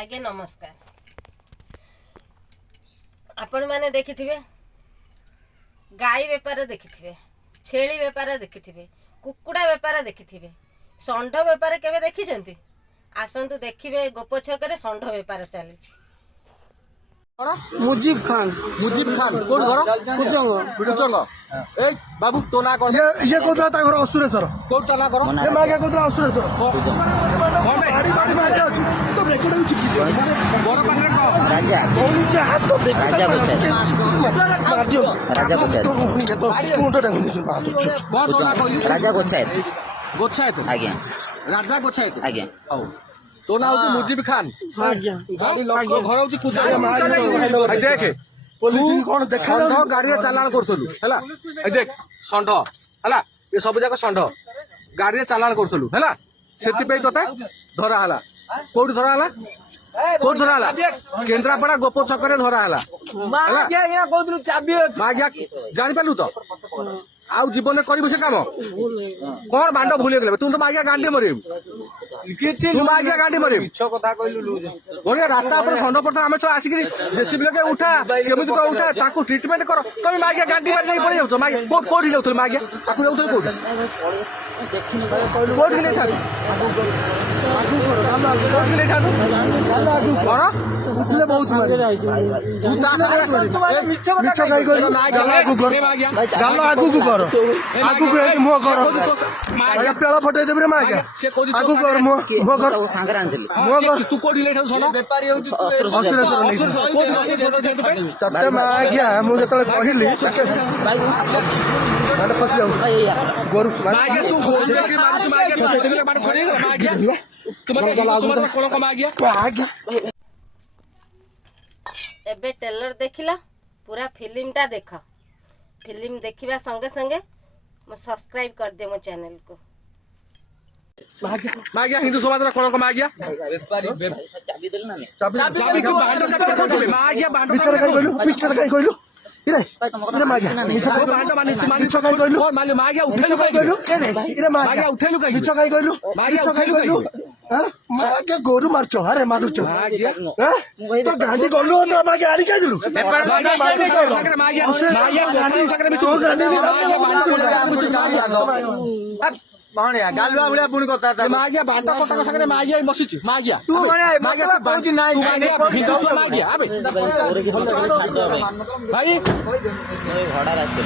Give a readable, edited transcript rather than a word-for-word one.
आज्ञा नमस्कार। आपण मैंने देखि गाई बेपार देखि, छेली बेपार देखि, कुकुड़ा बेपार देखि, षंढ बेपार केवे देखी? आसतु देखिए गोप छक षंढ बेपार चली। मुजीब खान कोड घर कुचंग ए बाबू तो ना कर ये कोतला ता घर असुरेश्वर कोड ता ना कर ये मागे कोतला असुरेश्वर गाड़ी गाड़ी मागे अछि तो बेकड़ा चिपकी बड़ पाटरे को राजा कौन के हाथ तो राजा मारदियो राजा गोचायत ये तो कोंटा डांग दे बात छु कोड तो ना कहली राजा गोछायत आज्ञा राजा गोछायत आज्ञा औ तो ना होती मुजीब खान आज्ञा गाड़ी लॉक घर होती कुचंग देख पुलिस कोन देखा षंढ गाड़ी चालाण करथलु हैला ए देख षंढ हैला ये सब जाक षंढ गाड़ी चालाण करथलु हैला सेति पे तोते धरा हला कोड धरा हला कोड धरा हला केंद्रापड़ा गोप छकरे धरा हला मागिया या कोदनु चाबी मागिया जानि पालु तो आउ जीवन में करिबो से काम कोन बांडो भूले गेले तू तो मागिया गांडी मरिब तू मागिया गांडी मरिब मिछ कथा कहलु बोले रास्ता पर षंढ पर हम चला आसिक जेसीबी लगे उठा केमिति को उठा ताकू ट्रीटमेंट करो तुम मागिया गांडी मार नहीं पड़ी जाउ मागिया कोड जाउ तुम मागिया ताकू जाउ तुम कोड के ले था कोड के ले था कोन उठले बहुत मारे तू ता मिछ मिछ गाई गयो गाला आगु कर गाला आगु को कर आगु को मो कर मागे पेला फटे देबरे मागे आगु कर मो कर सांगरे आनथिली मो कर तू कोडी ले था सोना व्यापारी तते मागे मु जतले कहिली माने फस जाऊ गोरु मागे तू गोरु के मागे मार छोड़ी मागे तुम्हारे कोन को मागे एबे टेलर देखिला पूरा फिल्म टा देख फिल्म देखिबा संगे संगे मो सब्सक्राइब कर दे मो चैनल को। मागिया हिंदू समाज रा कोन को मागिया चाबी देल ना चाबी का बांडो चाबी मागिया बांडो पिक्चर काई कहलु इरे इरे मागे मिछ बांडो मानी छकाई कहलु कोन माले मागिया उठेलु कहलु इरे मागिया उठेलु कहि मिछ काई कहलु मागिया उठेलु कहि हां मागे गोरु मारछो अरे मारुछो मागिया हैं तो गांडी गल्लो तो मागे आड़ी काय दिलु मागिया मागिया सकरे मिछ मानिया गालवा बुला पुणी करता मागिया बांटा कोटा सकरे मागिया बसिछि मागिया तू मागिया पहुंची नाही हिंदू मागिया आबे भाई भड़ा रास्ते